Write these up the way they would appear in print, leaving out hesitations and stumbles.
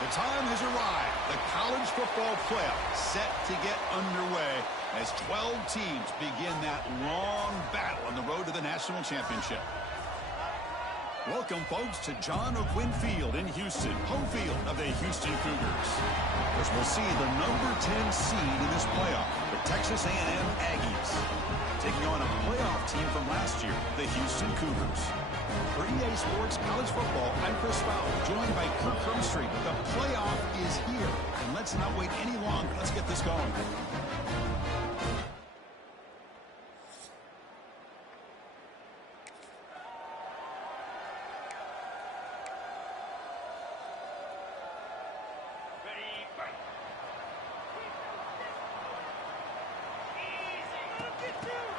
The time has arrived. The college football playoff set to get underway as 12 teams begin that long battle on the road to the national championship. Welcome, folks, to John O'Quinn Field in Houston, home field of the Houston Cougars. As we'll see the number 10 seed in this playoff, the Texas A&M Aggies, taking on a playoff team from last year, the Houston Cougars. For EA Sports College Football, I'm Chris Fowler, joined by Kirk Herbstreit. The playoff is here, and let's not wait any longer. Let's get this going.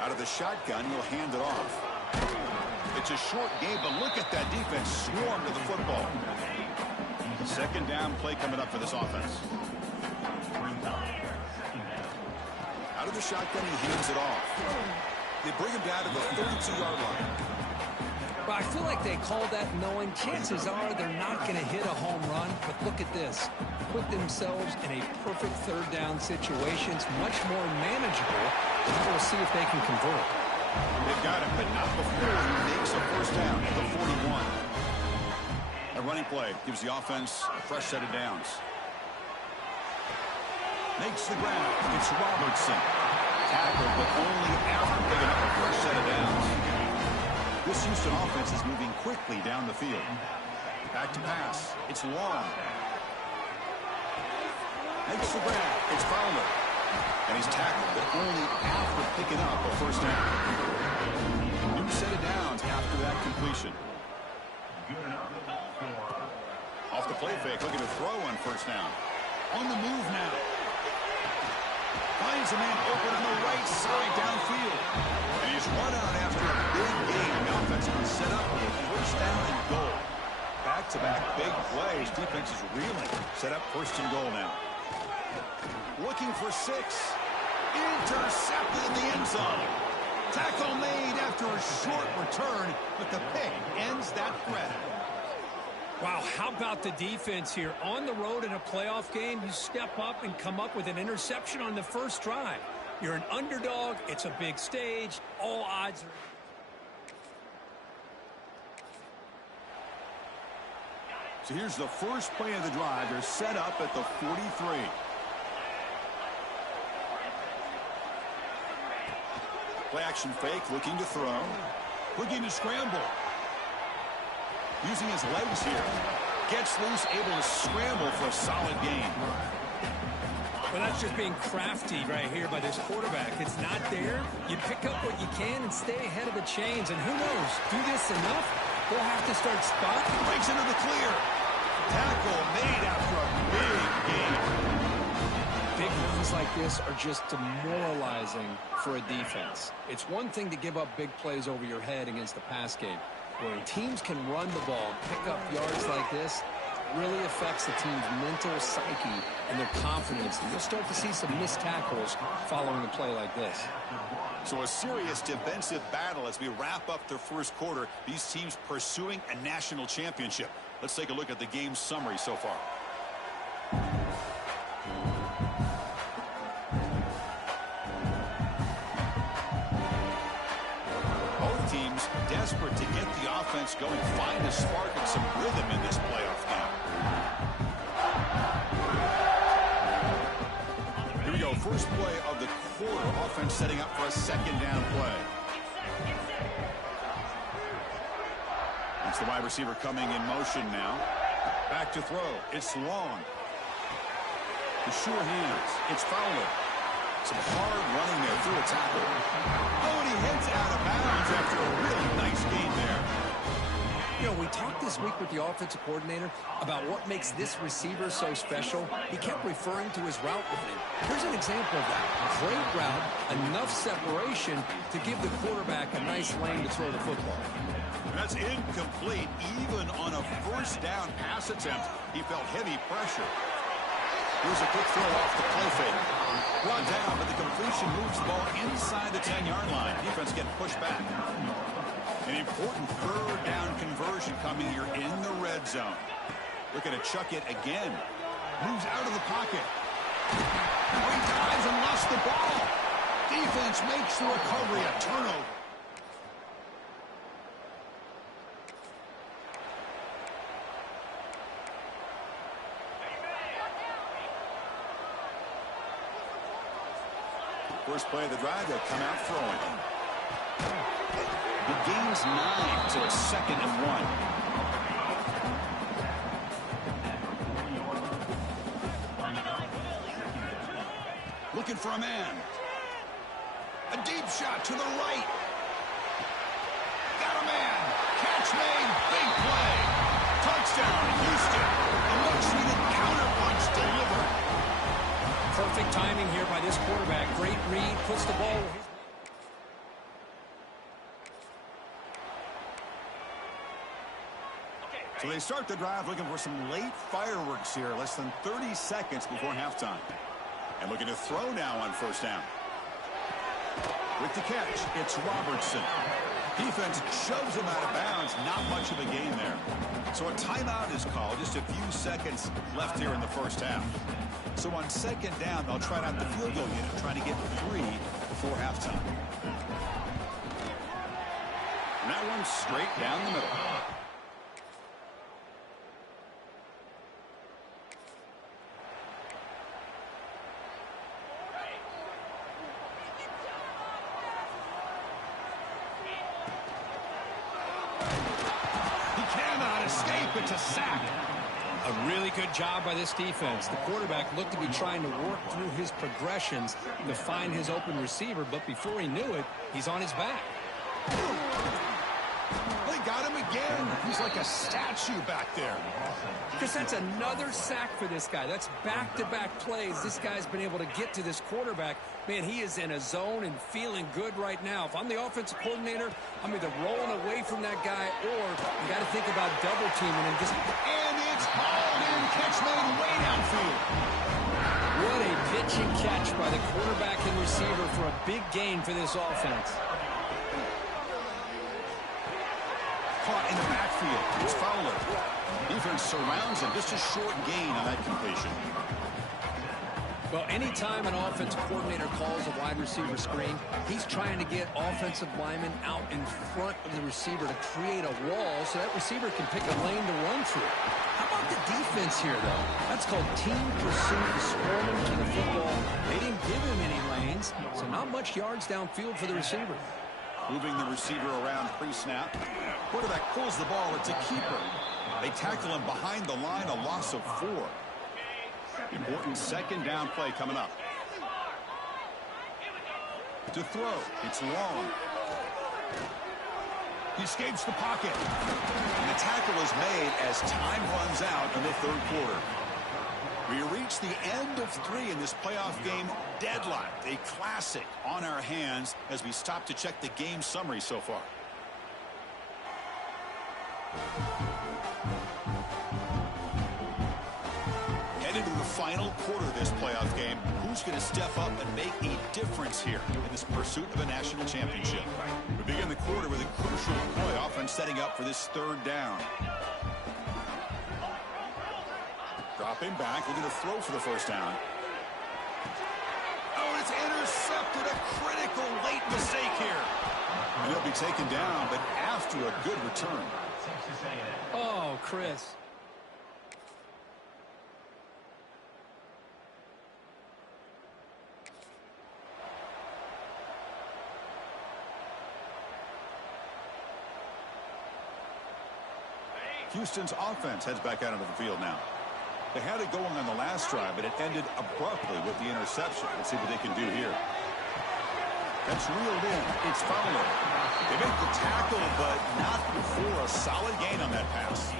Out of the shotgun, he'll hand it off. It's a short game, but look at that defense swarm to the football. Second down play coming up for this offense. Out of the shotgun, he hands it off. They bring him down to the 32-yard line. Well, I feel like they called that knowing chances are they're not going to hit a home run, but look at this. Put themselves in a perfect third down situation. It's much more manageable. We'll see if they can convert. They've got him, but not before he makes a first down at the 41. A running play gives the offense a fresh set of downs. Makes the grab. It's Robertson. Tackled, but only after picking up a fresh set of downs. This Houston offense is moving quickly down the field. Back to pass. It's long. Makes the grab. It's Fowler. And he's tackled, but only after picking up a first down. A new set of downs after that completion. Off the play fake, looking to throw on first down. On the move now. Finds a man open on the right side downfield. And he's run out after a big game. The offense has been set up with a first down and goal. Back-to-back big plays. Defense is reeling. Set up first and goal now. Looking for 6. Intercepted in the end zone. Tackle made after a short return, but the pick ends that threat. Wow, how about the defense here? On the road in a playoff game, you step up and come up with an interception on the first drive. You're an underdog. It's a big stage. All odds are... So here's the first play of the drive. They're set up at the 43. Play action fake, looking to throw. Looking to scramble. Using his legs here. Gets loose, able to scramble for a solid gain. Well, that's just being crafty right here by this quarterback. It's not there. You pick up what you can and stay ahead of the chains. And who knows, do this enough, they'll have to start spotting. Breaks into the clear. Tackle made after a big gain. Big runs like this are just demoralizing for a defense. It's one thing to give up big plays over your head against the pass game. When teams can run the ball, pick up yards like this, it really affects the team's mental psyche and their confidence. And you'll start to see some missed tackles following a play like this. So a serious defensive battle as we wrap up the first quarter. These teams pursuing a national championship. Let's take a look at the game summary so far. Desperate to get the offense going, find a spark and some rhythm in this playoff game. Here we go, first play of the quarter. Offense setting up for a second down play. It's the wide receiver coming in motion now. Back to throw. It's long. The sure hands. It's Fowler. Some hard running there through a tackle. Oh, and he heads out of bounds after a really nice gain there. You know, we talked this week with the offensive coordinator about what makes this receiver so special. He kept referring to his route running. Here's an example of that. Great route, enough separation to give the quarterback a nice lane to throw the football. That's incomplete. Even on a first down pass attempt, he felt heavy pressure. Here's a quick throw off the play fake. Brought down, but the completion moves the ball inside the 10-yard line. Defense getting pushed back. An important third down conversion coming here in the red zone. Looking to chuck it again. Moves out of the pocket. Oh, he dives and lost the ball. Defense makes the recovery a turnover. First play of the drive, they'll come out throwing. The game's 9, so it's 2nd and 1. Looking for a man. A deep shot to the right. Got a man. Catch made. Big play. Touchdown, Houston. A much-needed counterpunch delivered. Perfect timing here by this quarterback. Great read. Puts the ball. So they start the drive looking for some late fireworks here. Less than 30 seconds before halftime. And looking to throw now on first down. With the catch, it's Robertson. Defense shoves him out of bounds. Not much of a gain there. So a timeout is called. Just a few seconds left here in the first half. So on 2nd down, they'll try out the field goal unit, trying to get 3 before halftime. And that one's straight down the middle. It's a sack. A really good job by this defense. The quarterback looked to be trying to work through his progressions to find his open receiver, but before he knew it, he's on his back. They got him again. He's like a statue back there. Because that's another sack for this guy. That's back-to-back plays. This guy's been able to get to this quarterback. Man, he is in a zone and feeling good right now. If I'm the offensive coordinator, I'm either rolling away from that guy or you got to think about double teaming him. And it's hauled in. Catch made way downfield. What a pitch and catch by the quarterback and receiver for a big gain for this offense. Caught in the backfield. It's Fowler. Defense surrounds him. Just a short gain on that completion. Well, anytime an offensive coordinator calls a wide receiver screen, he's trying to get offensive linemen out in front of the receiver to create a wall so that receiver can pick a lane to run through. How about the defense here, though? That's called team pursuit, swarming to the football. They didn't give him any lanes, so not much yards downfield for the receiver. Moving the receiver around pre-snap. Quarterback pulls the ball. It's a keeper. They tackle him behind the line, a loss of 4. Important 2nd down play coming up. To throw. It's long. He escapes the pocket. And the tackle is made as time runs out in the 3rd quarter. We reach the end of 3 in this playoff game. Deadlocked. A classic on our hands as we stop to check the game summary so far. Headed to the final quarter of this playoff game. Who's going to step up and make a difference here in this pursuit of a national championship? We begin the quarter with a crucial play, offense setting up for this 3rd down. Dropping back, looking to throw for the first down. Oh, it's intercepted. A critical late mistake here. And he'll be taken down, but after a good return. Oh, Chris. Houston's offense heads back out onto the field now. They had it going on the last drive, but it ended abruptly with the interception. Let's see what they can do here. That's reeled in. It's Fowler. They make the tackle, but not before a solid gain on that pass.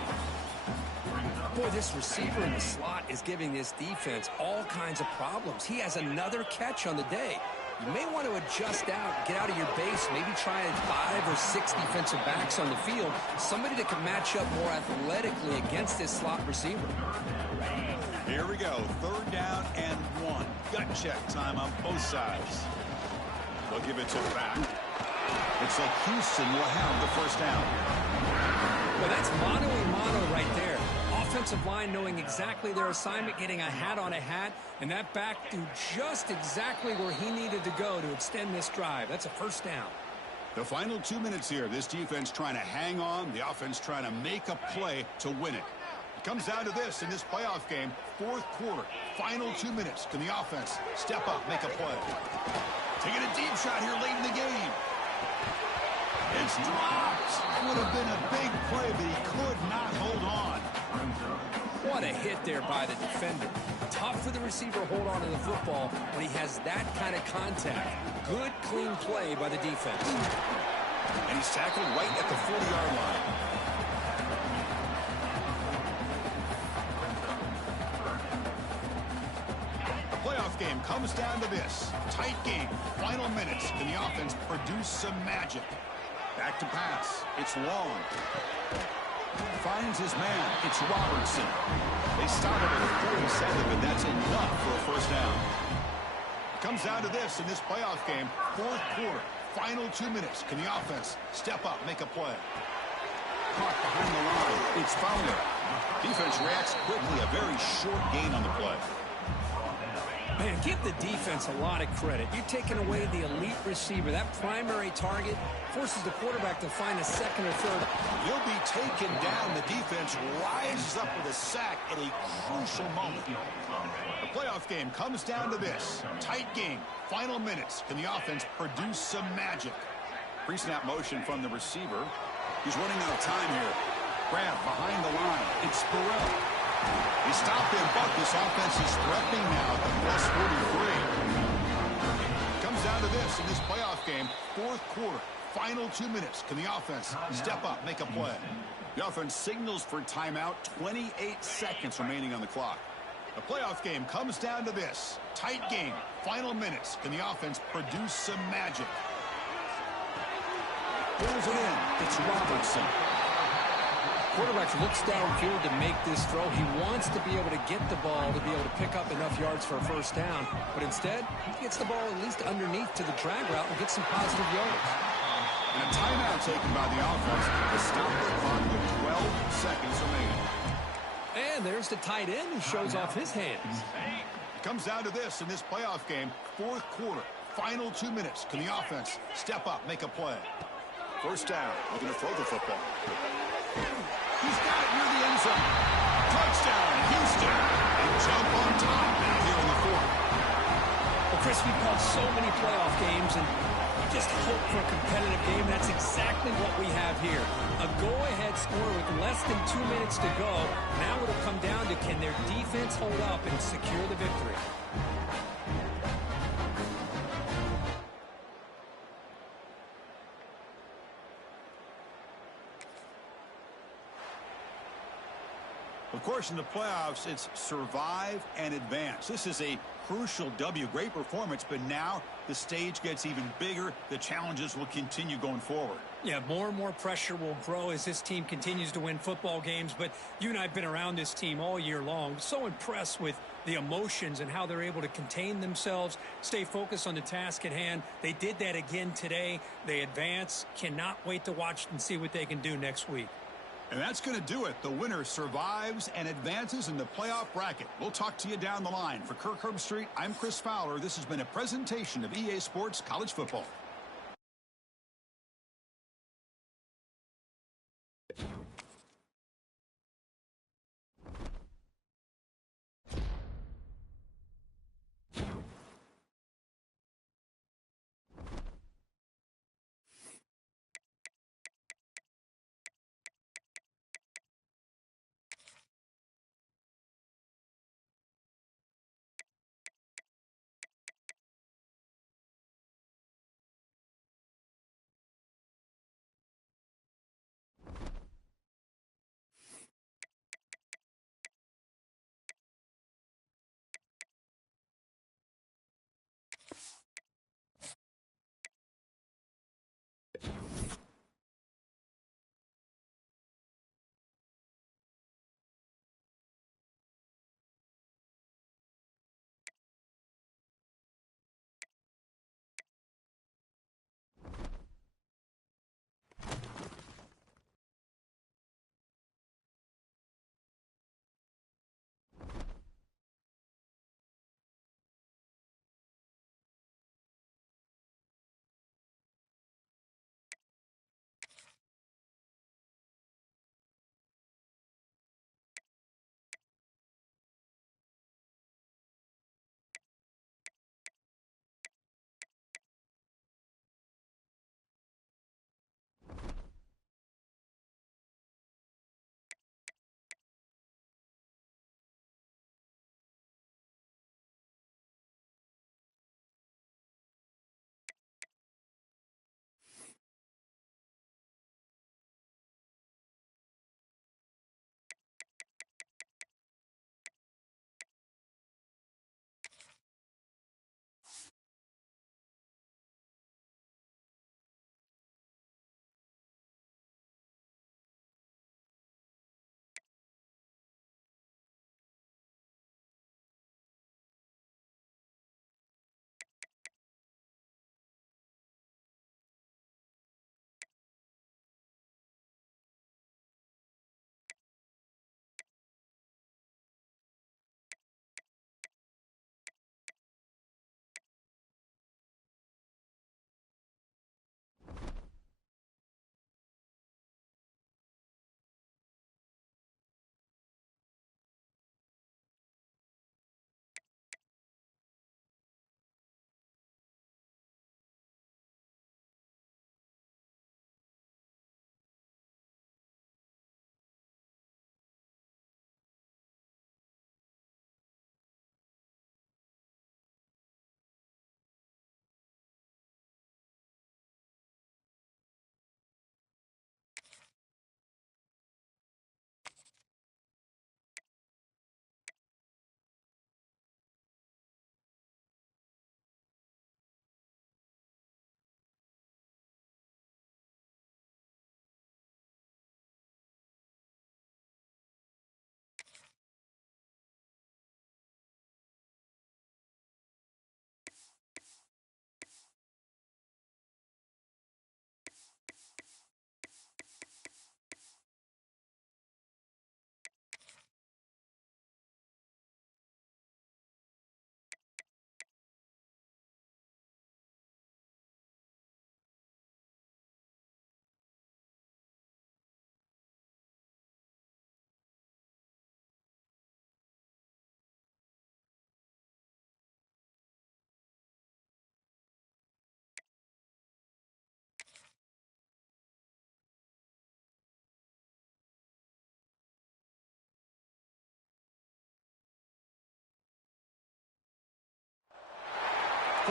Boy, this receiver in the slot is giving this defense all kinds of problems. He has another catch on the day. You may want to adjust out, get out of your base, maybe try 5 or 6 defensive backs on the field, somebody that can match up more athletically against this slot receiver. Here we go, 3rd down and 1. Gut check time on both sides. They'll give it to the back. Looks like Houston will have the first down. Well, that's mano-a-mano right there. offensive line knowing exactly their assignment, getting a hat on a hat, and that back to just exactly where he needed to go to extend this drive. That's a first down. The final 2 minutes here. This defense trying to hang on. The offense trying to make a play to win it. It comes down to this in this playoff game. Fourth quarter. Final 2 minutes. Can the offense step up, make a play? Taking a deep shot here late in the game. It's dropped. Would have been a big play, but he could not hold on. What a hit there by the defender. Tough for the receiver to hold on to the football when he has that kind of contact. Good, clean play by the defense. And he's tackled right at the 40-yard line. The playoff game comes down to this. Tight game. Final minutes. Can the offense produce some magic? Back to pass. It's long. Finds his man. It's Robertson. They stop it at 47, but that's enough for a first down. It comes down to this in this playoff game. Fourth quarter. Final 2 minutes. Can the offense step up, make a play? Caught behind the line. It's Fowler. Defense reacts quickly. A very short gain on the play. Man, give the defense a lot of credit. You're taking away the elite receiver. That primary target forces the quarterback to find a second or third. He'll be taken down. The defense rises up with a sack at a crucial moment. The playoff game comes down to this. Tight game. Final minutes. Can the offense produce some magic? Pre-snap motion from the receiver. He's running out of time here. Grab behind the line. It's Burrell. He stopped him, but this offense is threatening now at the plus 43. Comes down to this in this playoff game. Fourth quarter. Final 2 minutes. Can the offense step up, make a play? The offense signals for timeout. 28 seconds remaining on the clock. The playoff game comes down to this. Tight game. Final minutes. Can the offense produce some magic? Pulls it in. It's Robertson. Quarterback looks downfield to make this throw. He wants to be able to get the ball to be able to pick up enough yards for a first down. But instead, he gets the ball at least underneath to the drag route and gets some positive yards. And a timeout taken by the offense to stop the clock with 12 seconds remaining. And there's the tight end who shows off his hands. It comes down to this in this playoff game. Fourth quarter. Final 2 minutes. Can the offense step up, make a play? First down. Looking to throw the football. He's got it near the end zone. Touchdown, Houston. They jump on top now here in the fourth. Well, Chris, we've called so many playoff games, and you just hope for a competitive game. That's exactly what we have here. A go-ahead score with less than 2 minutes to go. Now it'll come down to can their defense hold up and secure the victory. Of course, in the playoffs, it's survive and advance. This is a crucial W. Great performance, but now the stage gets even bigger. The challenges will continue going forward. Yeah, more and more pressure will grow as this team continues to win football games, but you and I have been around this team all year long. So impressed with the emotions and how they're able to contain themselves, stay focused on the task at hand. They did that again today. They advance. Cannot wait to watch and see what they can do next week. And that's going to do it. The winner survives and advances in the playoff bracket. We'll talk to you down the line. For Kirk Herbstreit, I'm Chris Fowler. This has been a presentation of EA Sports College Football.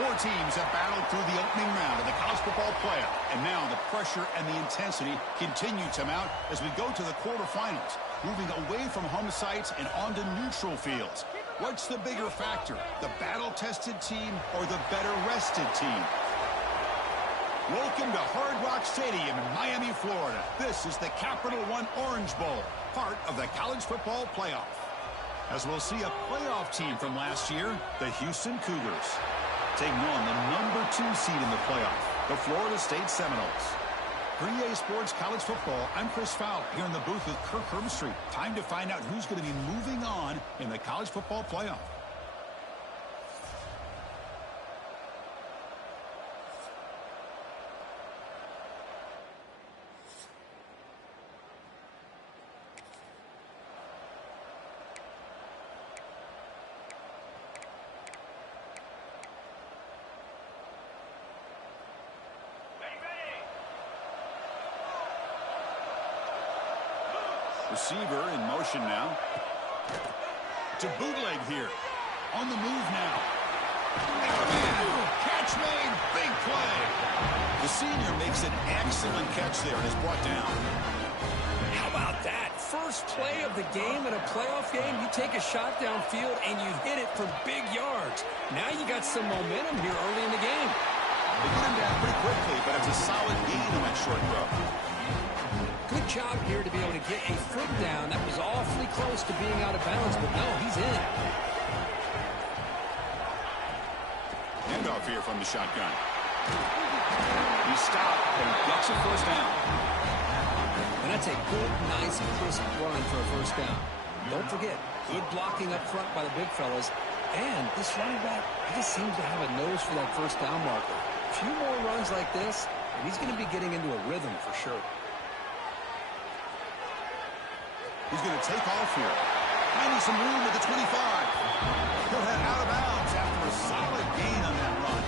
Four teams have battled through the opening round of the college football playoff, and now the pressure and the intensity continue to mount as we go to the quarterfinals, moving away from home sites and onto neutral fields. What's the bigger factor, the battle-tested team or the better-rested team? Welcome to Hard Rock Stadium in Miami, Florida. This is the Capital One Orange Bowl, part of the college football playoff. As we'll see a playoff team from last year, the Houston Cougars, taking on the number 2 seed in the playoff, the Florida State Seminoles. For EA Sports College Football, I'm Chris Fowler here in the booth with Kirk Herbstreit. Time to find out who's going to be moving on in the college football playoff. Receiver in motion now. To bootleg here. On the move now. Catch made. Big play. The senior makes an excellent catch there and is brought down. How about that? First play of the game in a playoff game, you take a shot downfield and you hit it for big yards. Now you got some momentum here early in the game. They get him down pretty quickly, but it's a solid gain on that short throw. Good job here to be able to get a foot down. That was awfully close to being out of bounds, but no, he's in. Handoff here from the shotgun. He stopped and gets a first down. And that's a good, nice, crisp run for a first down. Don't forget, good blocking up front by the big fellas. And this running back, he just seems to have a nose for that first down marker. A few more runs like this, and he's going to be getting into a rhythm for sure. He's going to take off here. Finding some room at the 25. He'll head out of bounds after a solid gain on that run.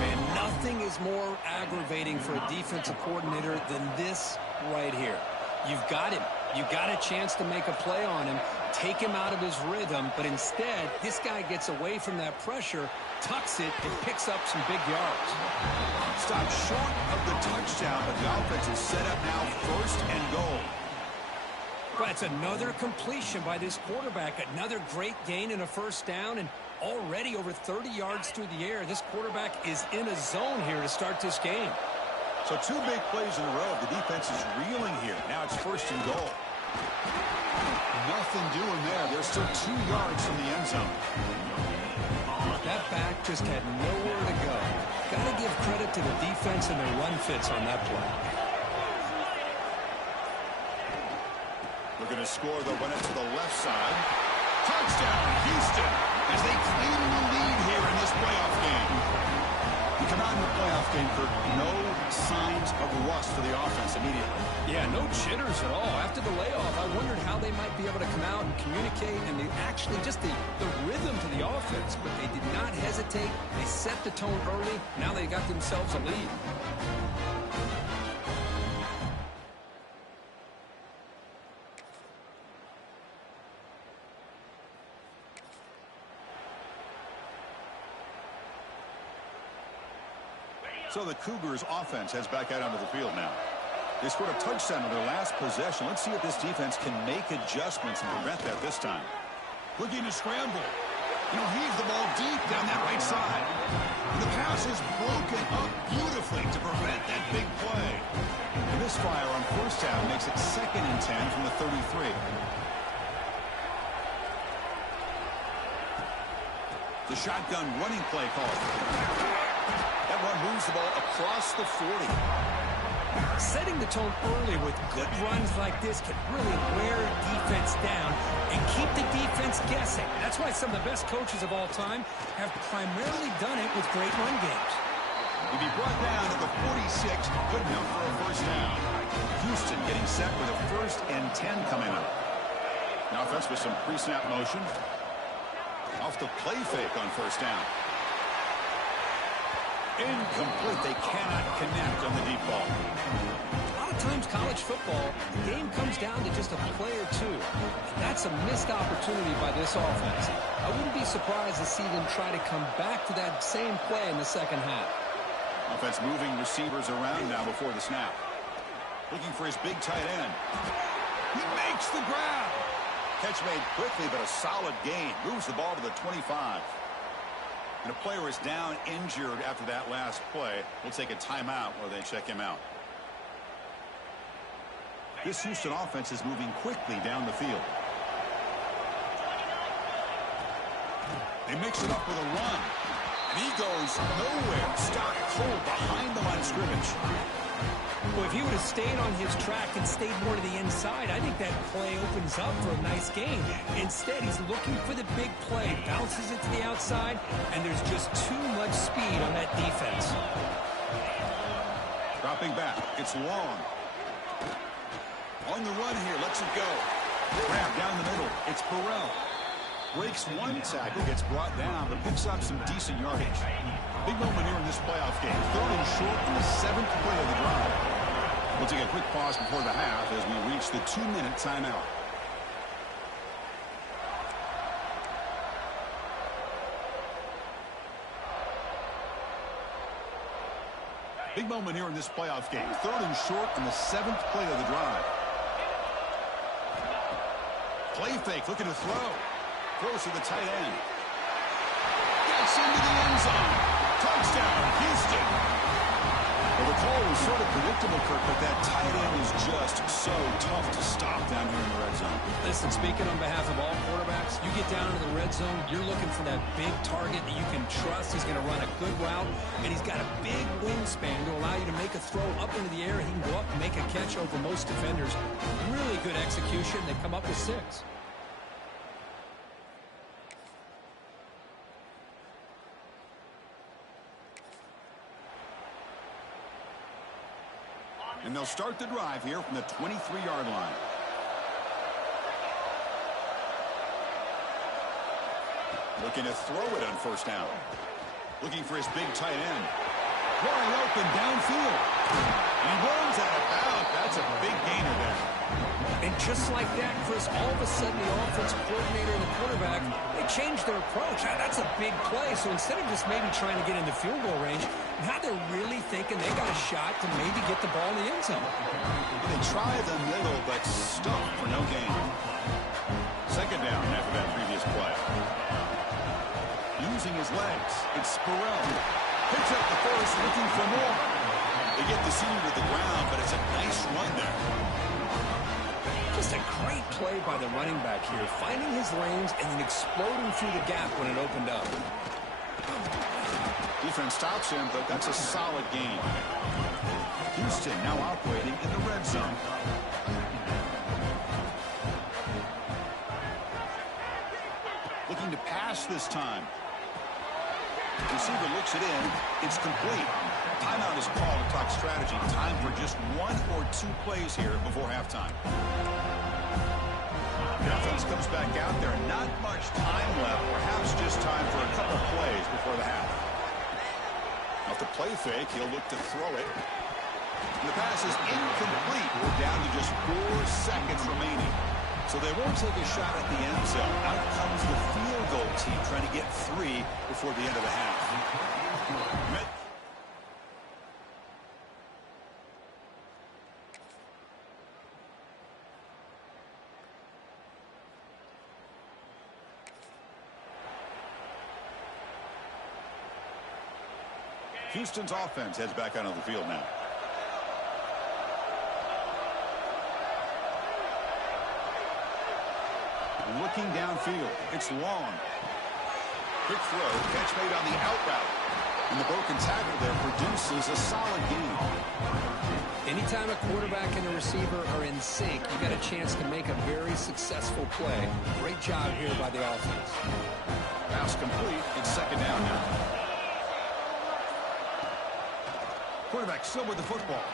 Man, nothing is more aggravating for a defensive coordinator than this right here. You've got him. You got a chance to make a play on him, take him out of his rhythm, but instead, this guy gets away from that pressure, tucks it, and picks up some big yards. Stopped short of the touchdown, but the offense is set up now first and goal. Well, it's another completion by this quarterback. Another great gain in a first down, and already over 30 yards through the air. This quarterback is in a zone here to start this game. So 2 big plays in a row. The defense is reeling here. Now it's first and goal. Nothing doing there. They're still 2 yards from the end zone. That back just had nowhere to go. Got to give credit to the defense and their run fits on that play. Looking to score, they'll run it to the left side. Touchdown, Houston, as they claim the lead here in this playoff game. You come out in the playoff game, Kirk, no signs of rust for the offense immediately. Yeah, no jitters at all. After the layoff, I wondered how they might be able to come out and communicate and actually just the rhythm to the offense. But they did not hesitate. They set the tone early. Now they got themselves a lead. So the Cougars offense heads back out onto the field now. They scored a touchdown on their last possession. Let's see if this defense can make adjustments and prevent that this time. Looking to scramble. Heaves the ball deep down that right side. The pass is broken up beautifully to prevent that big play. And this fire on first down makes it 2nd and 10 from the 33. The shotgun running play call. That one moves the ball across the 40. Setting the tone early with good runs like this can really wear defense down and keep the defense guessing. That's why some of the best coaches of all time have primarily done it with great run games. He'll be brought down at the 46. Good enough for a first down. Houston getting set with a 1st and 10 coming up. Now offense with some pre-snap motion. Off the play fake on first down. Incomplete. They cannot connect on the deep ball. A lot of times college football, the game comes down to just a play or two. And that's a missed opportunity by this offense. I wouldn't be surprised to see them try to come back to that same play in the second half. Offense moving receivers around now before the snap. Looking for his big tight end. He makes the grab. Catch made quickly, but a solid gain. Moves the ball to the 25. And a player is down injured after that last play. We'll take a timeout while they check him out. This Houston offense is moving quickly down the field. They mix it up with a run. And he goes nowhere. Stopped cold behind the line of scrimmage. Well, if he would have stayed on his track and stayed more to the inside, I think that play opens up for a nice gain. Instead, he's looking for the big play, bounces it to the outside, and there's just too much speed on that defense. Dropping back. It's long. On the run here. Lets it go. Grab down the middle. It's Burrell. Breaks one tackle, gets brought down, but picks up some decent yardage. Big moment here in this playoff game. 3rd and short on the 7th play of the drive. We'll take a quick pause before the half as we reach the 2-minute timeout. Big moment here in this playoff game. 3rd and short on the 7th play of the drive. Play fake, looking to throw. Throws to the tight end. Gets into the end zone. Touchdown, Houston. Well, the call was sort of predictable, Kirk, but that tight end is just so tough to stop down here in the red zone. Listen, speaking on behalf of all quarterbacks, you get down into the red zone, you're looking for that big target that you can trust. He's going to run a good route, and he's got a big wingspan to allow you to make a throw up into the air. He can go up and make a catch over most defenders. Really good execution. They come up with 6. And they'll start the drive here from the 23-yard line. Looking to throw it on 1st down. Looking for his big tight end. Wide open downfield. And he runs out of bounds. That's a big gainer there. And just like that, Chris, all of a sudden the offensive coordinator and the quarterback, they changed their approach. That's a big play. So instead of just maybe trying to get into field goal range, now they're really thinking they got a shot to maybe get the ball in the end zone. They try the middle, but stuck for no gain. 2nd down after that previous play. Using his legs, it's Burrell. Picks up the first, looking for more. They get the senior to the ground, but it's a nice run there. Just a great play by the running back here, finding his lanes and then exploding through the gap when it opened up. Defense stops him, but that's a solid gain. Houston now operating in the red zone. Looking to pass this time. Receiver looks it in. It's complete. Timeout is called to talk strategy. Time for just 1 or 2 plays here before halftime. The offense comes back out there. Not much time left. Perhaps just time for a couple plays before the half. Off the play fake, he'll look to throw it. And the pass is incomplete. We're down to just 4 seconds remaining. So they won't take a shot at the end zone. Out comes the field goal team trying to get 3 before the end of the half. Houston's offense heads back out on the field now. Looking downfield. It's long. Quick throw. Catch made on the out route. And the broken tackle there produces a solid gain. Anytime a quarterback and a receiver are in sync, you got a chance to make a very successful play. Great job here by the offense. Pass complete. It's 2nd down now. Quarterback still with the football.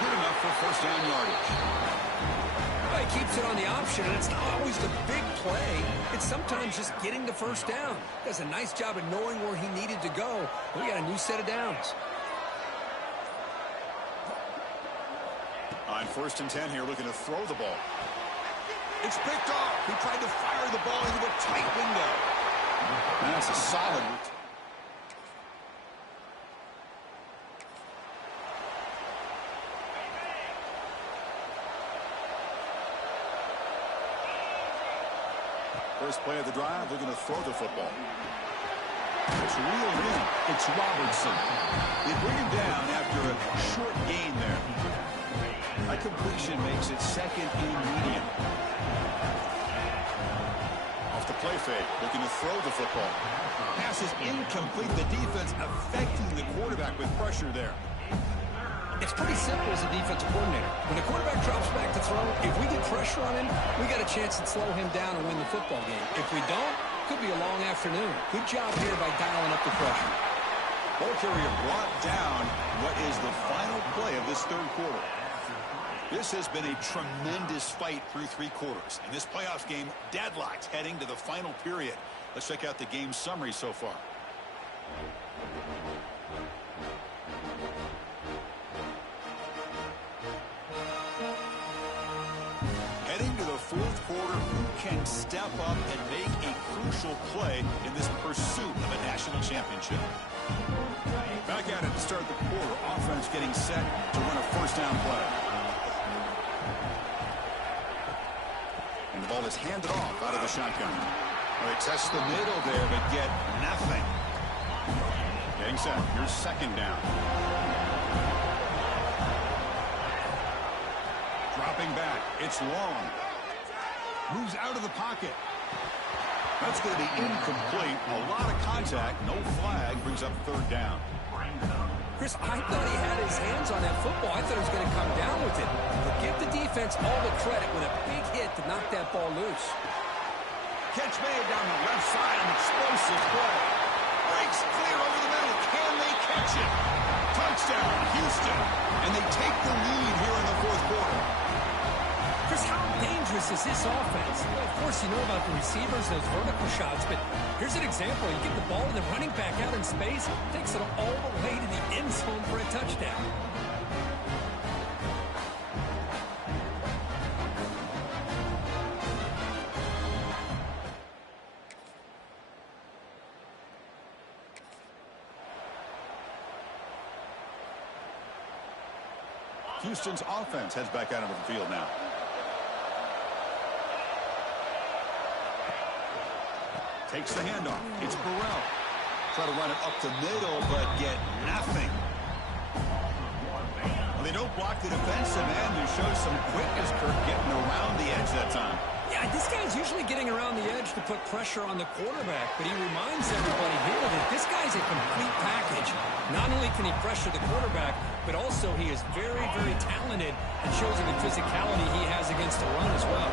Good enough for 1st down yardage. Well, he keeps it on the option, and it's not always the big play. It's sometimes just getting the 1st down. Does a nice job of knowing where he needed to go. We got a new set of downs. On 1st and 10 here, looking to throw the ball. It's picked off. He tried to fire the ball into a tight window. And that's a solid route. First play of the drive, looking to throw the football. It's reeled in. It's Robertson. They bring him down after a short gain there. That completion makes it 2nd and medium. Off the play fake, looking to throw the football. Pass is incomplete. The defense affecting the quarterback with pressure there. It's pretty simple as a defensive coordinator. When the quarterback drops back to throw, if we get pressure on him, we got a chance to slow him down and win the football game. If we don't, could be a long afternoon. Good job here by dialing up the pressure. Ball carrier brought down what is the final play of this 3rd quarter. This has been a tremendous fight through 3 quarters. In this playoffs game, deadlocked heading to the final period. Let's check out the game summary so far. Heading to the 4th quarter, who can step up and make a crucial play in this pursuit of a national championship? Back at it to start the quarter. Offense getting set to run a 1st down play. And the ball is handed off out of the shotgun. Well, they test the middle there, but get nothing. Getting set. Here's 2nd down. Dropping back. It's long. Moves out of the pocket. That's going to be incomplete. A lot of contact. No flag. Brings up 3rd down. Chris, I thought he had his hands on that football. I thought he was going to come down with it. But give the defense all the credit with a big hit to knock that ball loose. Catch made down the left side. An explosive play. Breaks clear over the middle. Can they catch it? Touchdown, Houston. And they take the lead here in the 4th quarter. Chris, how dangerous is this offense? Well, of course, you know about the receivers, those vertical shots, but here's an example. You get the ball and the running back out in space, takes it all the way to the end zone for a touchdown. Houston's offense heads back out into the field now. Takes the handoff. It's Burrell. Try to run it up the middle, but get nothing. Well, they don't block the defensive end. Who shows some quickness, Kirk, getting around the edge that time. Yeah, this guy's usually getting around the edge to put pressure on the quarterback, but he reminds everybody here that this guy's a complete package. Not only can he pressure the quarterback, but also he is very, very talented and shows him the physicality he has against the run as well.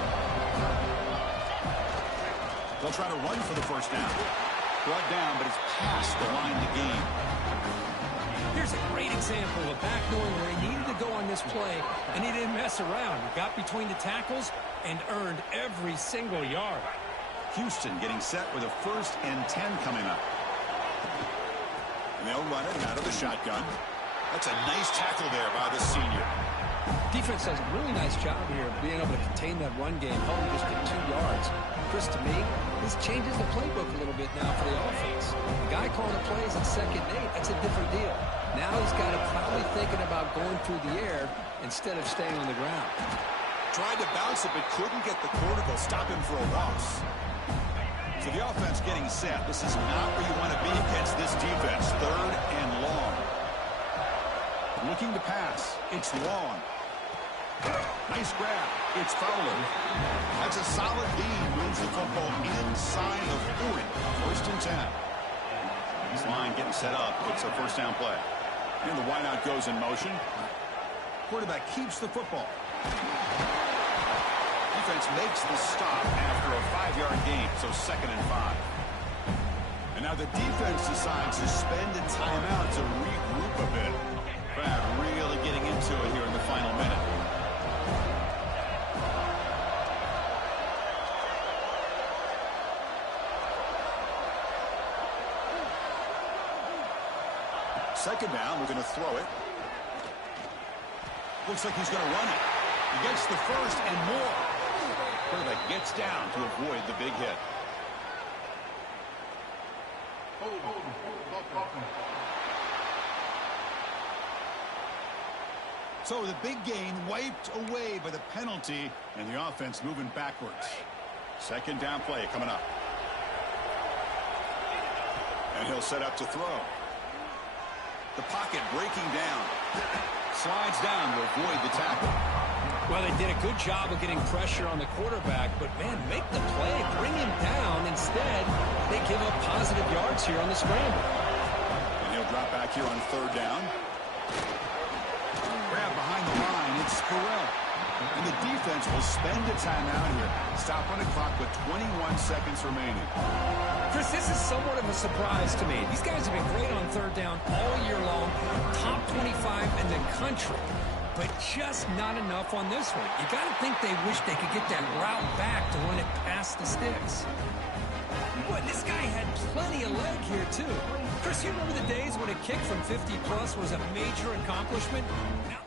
They'll try to run for the 1st down. Brought down, but it's past the line to gain. Here's a great example of back knowing where he needed to go on this play, and he didn't mess around. He got between the tackles and earned every single yard. Houston getting set with a 1st and 10 coming up. And they'll run it out of the shotgun. That's a nice tackle there by the senior. Defense does a really nice job here of being able to contain that run game, held just to 2 yards. Chris, to me, this changes the playbook a little bit now for the offense. The guy calling the plays at 2nd and 8, that's a different deal. Now he's got to probably thinking about going through the air instead of staying on the ground. Tried to bounce it, but couldn't get the quarter. They'll stop him for a loss. So the offense getting set. This is not where you want to be against this defense. 3rd and long. Looking to pass. It's long. Nice grab. It's Fowler. That's a solid lead. Moves the football inside the 40. 1st and 10. This line getting set up. It's a 1st down play. And the wideout goes in motion. Quarterback keeps the football. Defense makes the stop after a 5-yard gain, so 2nd and 5. And now the defense decides to spend a timeout to regroup a bit. Brad really getting into it here in the final minute. Second down, we're going to throw it. Looks like he's going to run it. He gets the first and more. Quarterback gets down to avoid the big hit. So the big gain wiped away by the penalty, and the offense moving backwards. Second down play coming up. And he'll set up to throw. The pocket breaking down. Slides down to avoid the tackle. Well, they did a good job of getting pressure on the quarterback, but, man, make the play, bring him down. Instead, they give up positive yards here on the scramble. And he'll drop back here on third down. Grab behind the line. It's Burrell. And the defense will spend a timeout here. Stop on the clock with 21 seconds remaining. Chris, this is somewhat of a surprise to me. These guys have been great on third down all year long. Top 25 in the country. But just not enough on this one. You got to think they wish they could get that route back to run it past the sticks. Boy, this guy had plenty of leg here, too. Chris, you remember the days when a kick from 50-plus was a major accomplishment? Now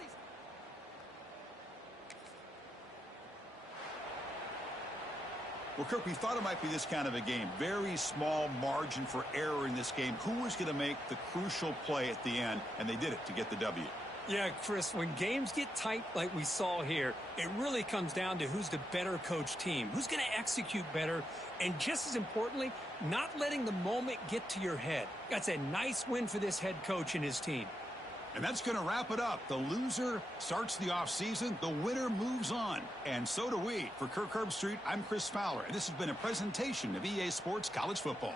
Well, Kirk, we thought it might be this kind of a game. Very small margin for error in this game. Who was going to make the crucial play at the end? And they did it to get the W. Yeah, Chris, when games get tight like we saw here, it really comes down to who's the better coach team, who's going to execute better, and just as importantly, not letting the moment get to your head. That's a nice win for this head coach and his team. And that's going to wrap it up. The loser starts the offseason. The winner moves on. And so do we. For Kirk Herbstreit, I'm Chris Fowler, and this has been a presentation of EA Sports College Football.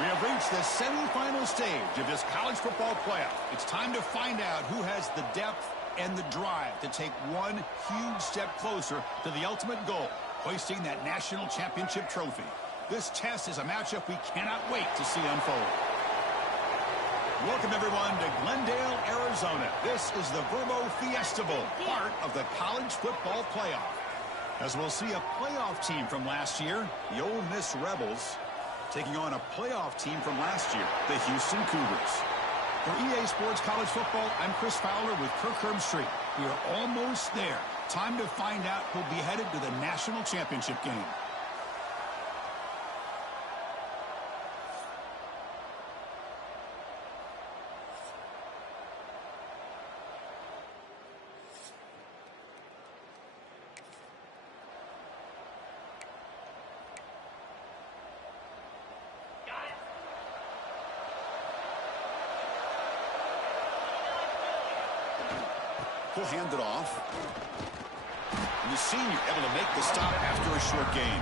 We have reached the semifinal stage of this college football playoff. It's time to find out who has the depth and the drive to take one huge step closer to the ultimate goal, hoisting that national championship trophy. This test is a matchup we cannot wait to see unfold. Welcome, everyone, to Glendale, Arizona. This is the Verbo Fiesta Bowl, part of the college football playoff. As we'll see a playoff team from last year, the Ole Miss Rebels, taking on a playoff team from last year, the Houston Cougars. For EA Sports College Football, I'm Chris Fowler with Kirk Herbstreit. We are almost there. Time to find out who'll be headed to the national championship game. He'll hand it off. And the senior able to make the stop after a short gain.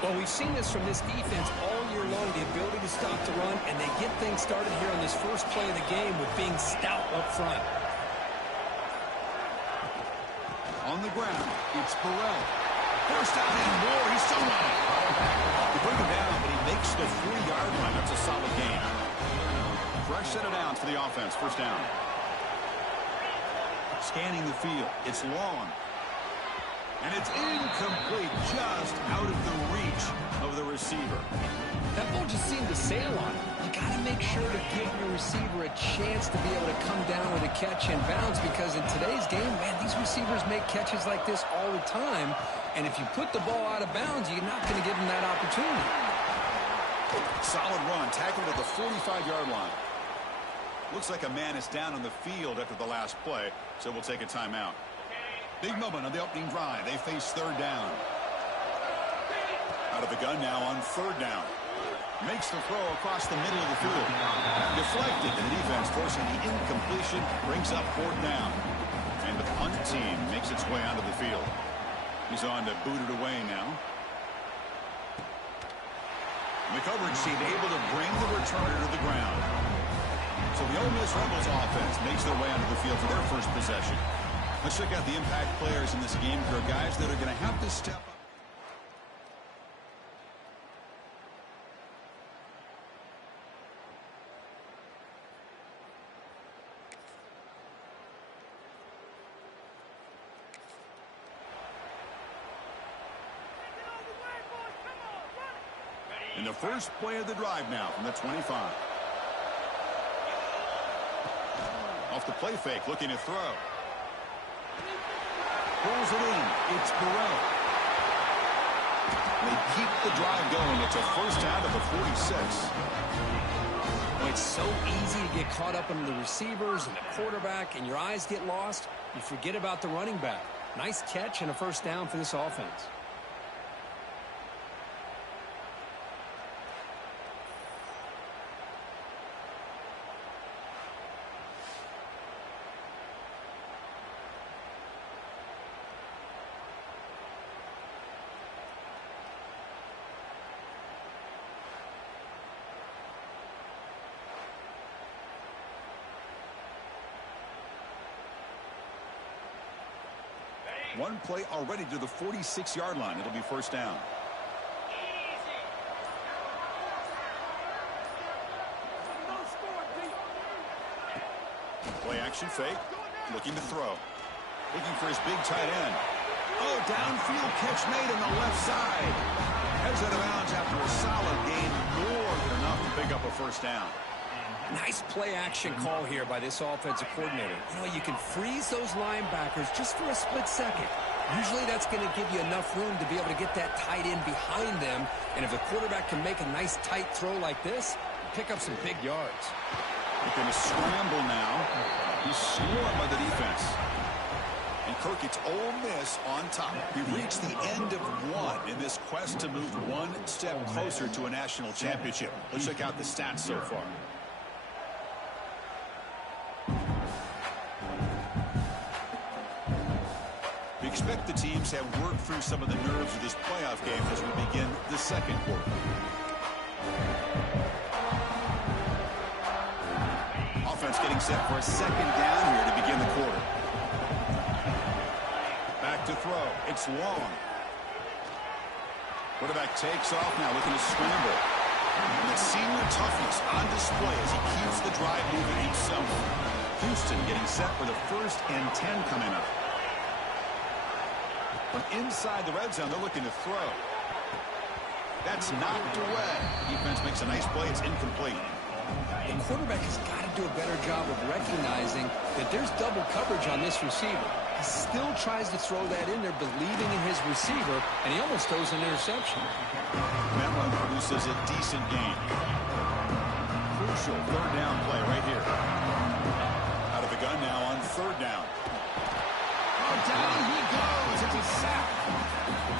Well, we've seen this from this defense all year long, the ability to stop the run, and they get things started here on this first play of the game with being stout up front. On the ground, it's Burrell. First down and more. He's still running. They bring him down, but he makes the 3-yard line. That's a solid gain. Fresh set of downs for the offense. First down. Scanning the field. It's long. And it's incomplete, just out of the reach of the receiver. That ball just seemed to sail on him. You got to make sure to give your receiver a chance to be able to come down with a catch and bounce, because in today's game, man, these receivers make catches like this all the time. And if you put the ball out of bounds, you're not going to give them that opportunity. Solid run, tackled at the 45-yard line. Looks like a man is down on the field after the last play, so we'll take a timeout. Big moment on the opening drive. They face third down. Out of the gun now on third down. Makes the throw across the middle of the field. Deflected, and the defense forcing the incompletion, brings up fourth down. And the punt team makes its way onto the field. He's on to boot it away now. The coverage team able to bring the returner to the ground. So the Ole Miss Rebels offense makes their way onto the field for their first possession. Let's check out the impact players in this game. There are guys that are going to have to step up. In the first play of the drive now from the 25. Off the play fake, looking to throw. Pulls it in. It's Burrell. They keep the drive going. It's a first down at the 46. Well, it's so easy to get caught up in the receivers and the quarterback, and your eyes get lost. You forget about the running back. Nice catch and a first down for this offense. One play already to the 46-yard line. It'll be first down. Play action fake. Looking to throw. Looking for his big tight end. Oh, downfield catch made on the left side. Heads out of bounds after a solid gain. More than enough to pick up a first down. Nice play-action call here by this offensive coordinator. You know, you can freeze those linebackers just for a split second. Usually that's going to give you enough room to be able to get that tight end behind them. And if the quarterback can make a nice tight throw like this, pick up some big yards. They're going to scramble now. He's swarmed by the defense. And Kirk, it's Ole Miss on top. We've reached the end of one in this quest to move one step closer to a national championship. Let's check out the stats so far. We expect the teams have worked through some of the nerves of this playoff game as we begin the second quarter. offense getting set for a second down here to begin the quarter. Back to throw. It's long. Quarterback takes off now, looking to scramble. And the senior toughness on display as he keeps the drive moving himself. Houston getting set for the 1st and 10 coming up. From inside the red zone, they're looking to throw. That's knocked away. Defense makes a nice play. It's incomplete. The quarterback has got to do a better job of recognizing that there's double coverage on this receiver. He still tries to throw that in there, believing in his receiver, and he almost throws an interception. That one produces a decent gain. Crucial 3rd down play right here. Out of the gun now on 3rd down. Oh, down he goes. It's a sack.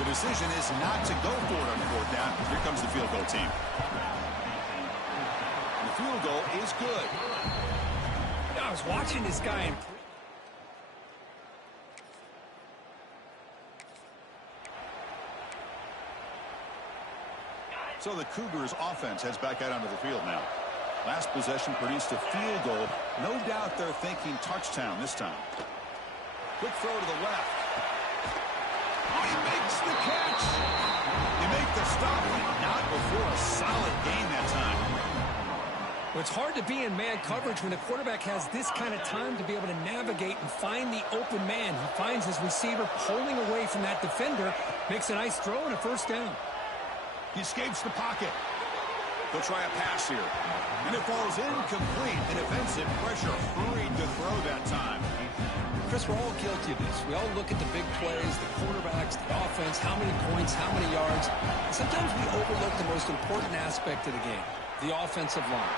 The decision is not to go for it on 4th down. Here comes the field goal team. The field goal is good. I was watching this guy. So the Cougars offense heads back out onto the field now. Last possession produced a field goal. No doubt they're thinking touchdown this time. Quick throw to the left. Oh, he makes the catch. You make the stop, but not before a solid gain that time. Well, it's hard to be in man coverage when the quarterback has this kind of time to be able to navigate and find the open man. He finds his receiver pulling away from that defender, makes a nice throw and a 1st down. He escapes the pocket. They'll try a pass here. And it falls incomplete. And defensive pressure hurried to throw that time. Chris, we're all guilty of this. We all look at the big plays, the quarterbacks, the offense, how many points, how many yards. And sometimes we overlook the most important aspect of the game, the offensive line.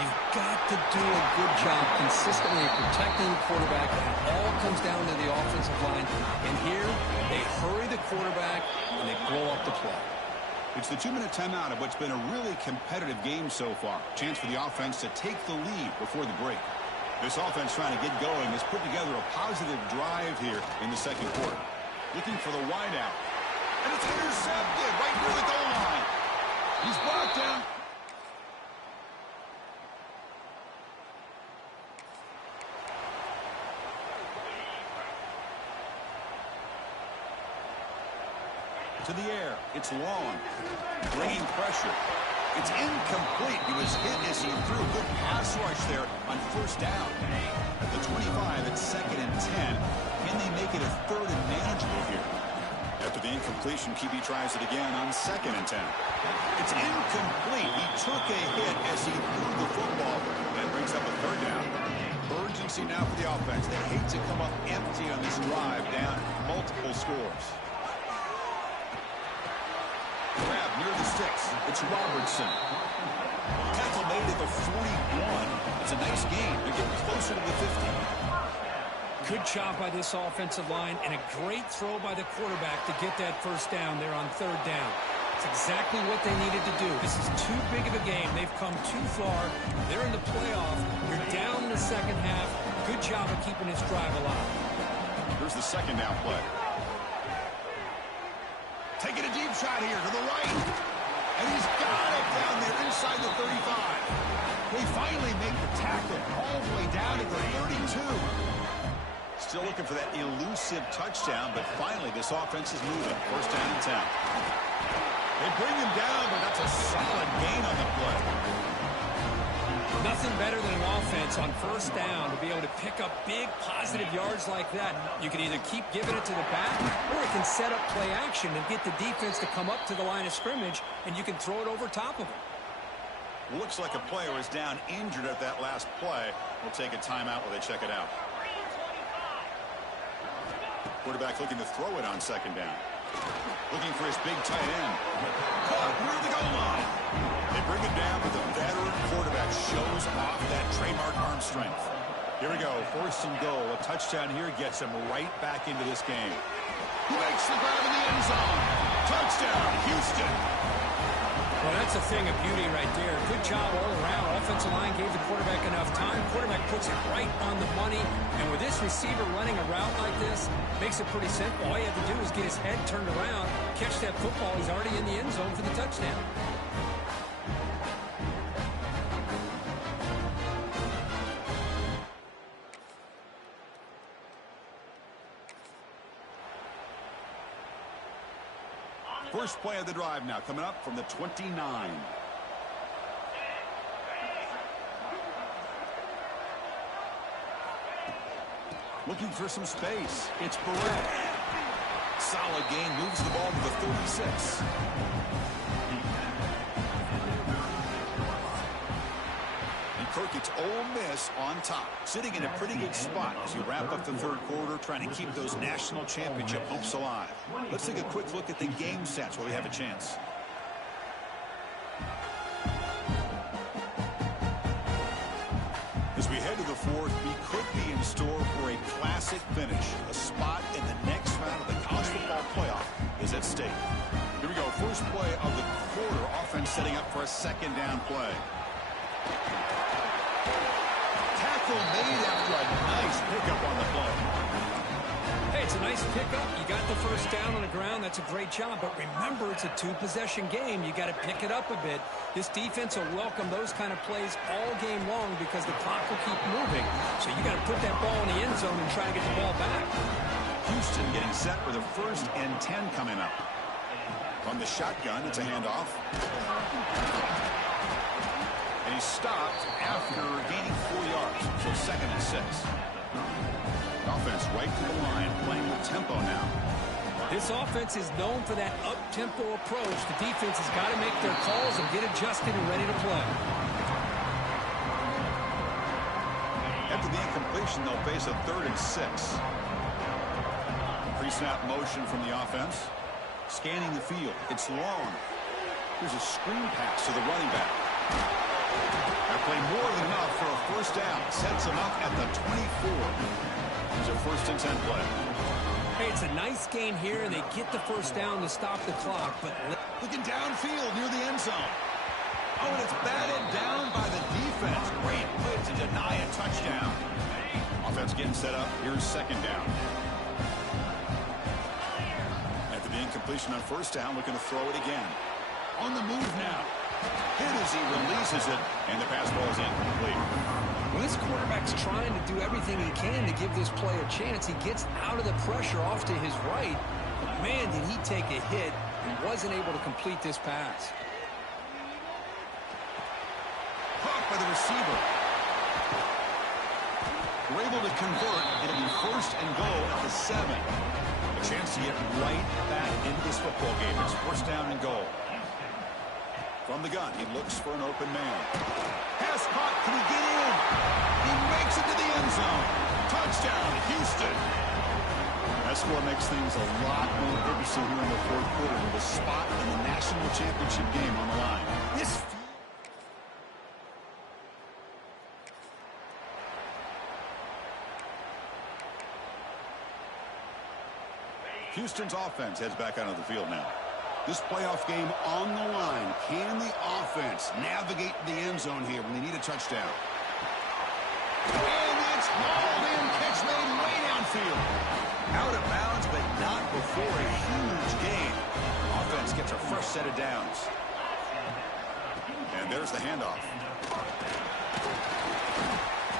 You've got to do a good job consistently protecting the quarterback. It all comes down to the offensive line. And here, they hurry the quarterback, and they blow up the play. It's the 2-minute timeout of what's been a really competitive game so far. Chance for the offense to take the lead before the break. This offense trying to get going has put together a positive drive here in the 2nd quarter. Looking for the wideout. And it's intercepted right near the goal line. He's brought down. To the air. It's long. Bringing pressure. It's incomplete. He was hit as he threw a good pass rush there on 1st down. At the 25, it's 2nd and 10. Can they make it a 3rd and manageable here? After the incompletion, QB tries it again on 2nd and 10. It's incomplete. He took a hit as he threw the football. That brings up a 3rd down. Urgency now for the offense. They hate to come up empty on this drive, down multiple scores. Grab near the sticks. It's Robertson. Tackle made at the 41. It's a nice gain. They're getting closer to the 50. Good job by this offensive line and a great throw by the quarterback to get that 1st down there on 3rd down. It's exactly what they needed to do. This is too big of a game. They've come too far. They're in the playoff. You're down in the 2nd half. Good job of keeping this drive alive. Here's the 2nd down play. Taking a deep shot here to the right. And he's got it down there inside the 35. They finally make the tackle all the way down to the 32. Still looking for that elusive touchdown, but finally this offense is moving. 1st down and 10. They bring him down, but that's a solid gain on the play. Nothing better than an offense on 1st down to be able to pick up big positive yards like that. You can either keep giving it to the back, or it can set up play action and get the defense to come up to the line of scrimmage, and you can throw it over top of it. Looks like a player is down injured at that last play. We'll take a timeout while they check it out. Quarterback looking to throw it on 2nd down. Looking for his big tight end. Caught near the goal line. They bring him down, but the veteran quarterback shows off that trademark arm strength. Here we go. 1st and goal. A touchdown here gets him right back into this game. He makes the grab in the end zone. Touchdown, Houston. Well, that's a thing of beauty right there. Good job all around. Offensive line gave the quarterback enough time. Quarterback puts it right on the money. And with this receiver running a route like this, makes it pretty simple. All you have to do is get his head turned around, catch that football. He's already in the end zone for the touchdown. First play of the drive now coming up from the 29. Looking for some space. It's Barrett. Solid gain, moves the ball to the 36. And Kirk's Ole Miss on top, sitting in a pretty good spot as you wrap up the third quarter, trying to keep those national championship hopes alive. Let's take a quick look at the game stats while we have a chance. As we head to the fourth, we could be in store for a classic finish. A spot in the next round of the college football playoff is at stake. Here we go. First play of the quarter. Offense setting up for a second down play. Tackle made after a nice pickup on the play. Hey, it's a nice pickup. You got the first down on the ground. That's a great job. But remember, it's a two-possession game. You got to pick it up a bit. This defense will welcome those kind of plays all game long because the clock will keep moving. So you got to put that ball in the end zone and try to get the ball back. Houston getting set for the 1st and 10 coming up. From the shotgun, it's a handoff. And he's stopped after gaining 4 yards. So 2nd and 6. Offense right to the line, playing with tempo now. This offense is known for that up-tempo approach. The defense has got to make their calls and get adjusted and ready to play. After the incompletion, they'll face a 3rd and 6. Pre-snap motion from the offense. Scanning the field. It's long. Here's a screen pass to the running back. That play more than enough for a first down. Sets him up at the 24. Here's a 1st and 10 play. Hey, it's a nice gain here, and they get the first down to stop the clock. But looking downfield near the end zone. Oh, and it's batted down by the defense. Great play to deny a touchdown. Offense getting set up. Here's 2nd down. After the incompletion on 1st down, looking to throw it again. On the move now. Hit as he releases it, and the pass ball is incomplete. Well, this quarterback's trying to do everything he can to give this play a chance. He gets out of the pressure off to his right. But man, did he take a hit and wasn't able to complete this pass. Caught by the receiver. We're able to convert. It'll be 1st and goal at the 7. A chance to get right back into this football game. It's 1st down and goal. From the gun, he looks for an open man. Pass caught. Can he get in? He makes it to the end zone. Touchdown, Houston. That score makes things a lot more interesting here in the 4th quarter with a spot in the national championship game on the line. Houston's offense heads back onto the field now. This playoff game on the line. Can the offense navigate the end zone here when they need a touchdown? And that's hauled in. Catch made way downfield. Out of bounds, but not before a huge gain. Offense gets a fresh set of downs. And there's the handoff.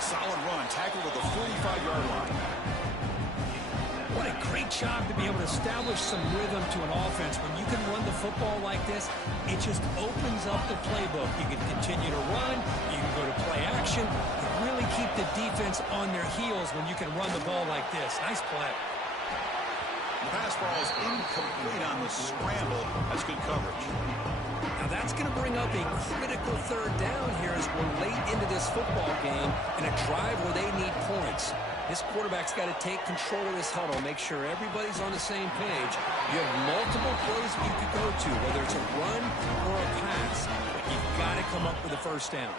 Solid run. Tackled at the 45-yard line. What a great job to be able to establish some rhythm to an offense. When you can run the football like this, it just opens up the playbook. You can continue to run. You can go to play action. You really keep the defense on their heels when you can run the ball like this. Nice play. The pass ball is incomplete on the scramble. That's good coverage. Now that's going to bring up a critical 3rd down here as we're late into this football game in a drive where they need points. This quarterback's got to take control of this huddle, make sure everybody's on the same page. You have multiple plays you could go to, whether it's a run or a pass, but you've got to come up with a 1st down.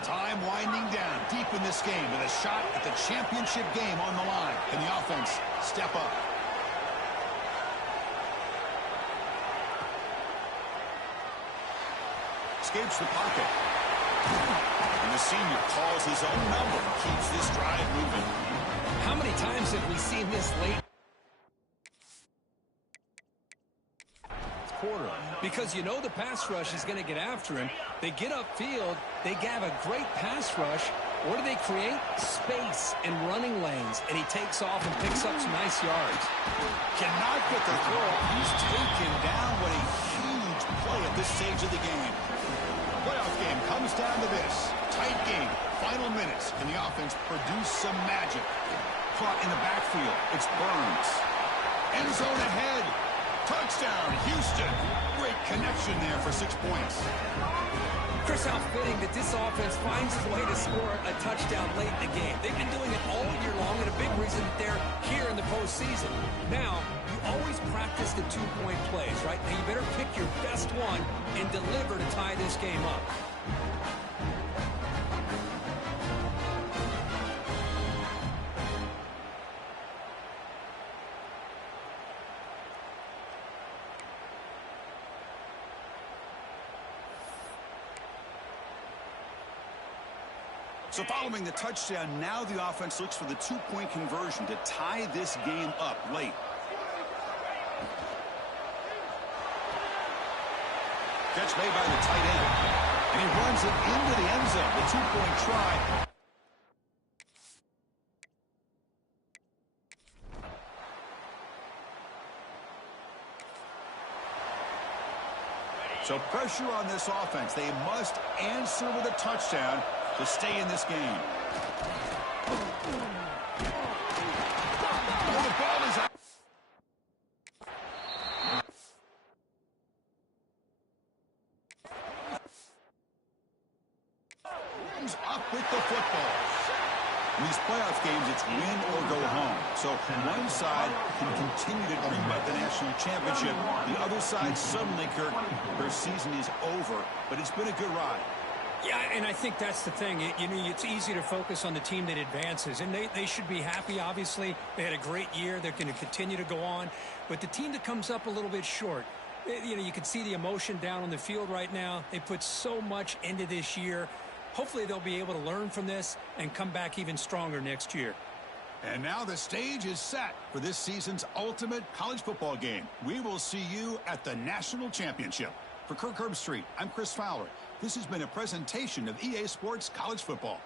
Time winding down deep in this game with a shot at the championship game on the line. Can the offense step up? Escapes the pocket. And the senior calls his own number, keeps this drive moving. How many times have we seen this late quarter? Because you know the pass rush is going to get after him. They get upfield. They have a great pass rush. What do they create? Space and running lanes, and he takes off and picks up some nice yards. Cannot get the throw off. He's taken down. What a huge play at this stage of the game. The playoff game comes down to this. Tight game. Final minutes, and the offense produced some magic. Caught in the backfield. It's Burns. End zone ahead. Touchdown, Houston. Great connection there for 6 points. Chris, how fitting that this offense finds a way to score a touchdown late in the game. They've been doing it all year long, and a big reason that they're here in the postseason. Now, you always practice the two-point plays, right? Now, you better pick your best one and deliver to tie this game up. So following the touchdown, now the offense looks for the two-point conversion to tie this game up late. Catch made by the tight end. And he runs it into the end zone. The two-point try. So pressure on this offense. They must answer with a touchdown to stay in this game. Oh, the ball is out. Up with the football. In these playoff games, it's win or go home. So one side can continue to dream about the national championship. The other side suddenly, Kirk, their season is over. But it's been a good ride. Yeah, and I think that's the thing. It's easy to focus on the team that advances, and they should be happy, obviously. They had a great year. They're going to continue to go on. But the team that comes up a little bit short, you can see the emotion down on the field right now. They put so much into this year. Hopefully they'll be able to learn from this and come back even stronger next year. And now the stage is set for this season's ultimate college football game. We will see you at the national championship. For Kirk Herbstreit, I'm Chris Fowler. This has been a presentation of EA Sports College Football.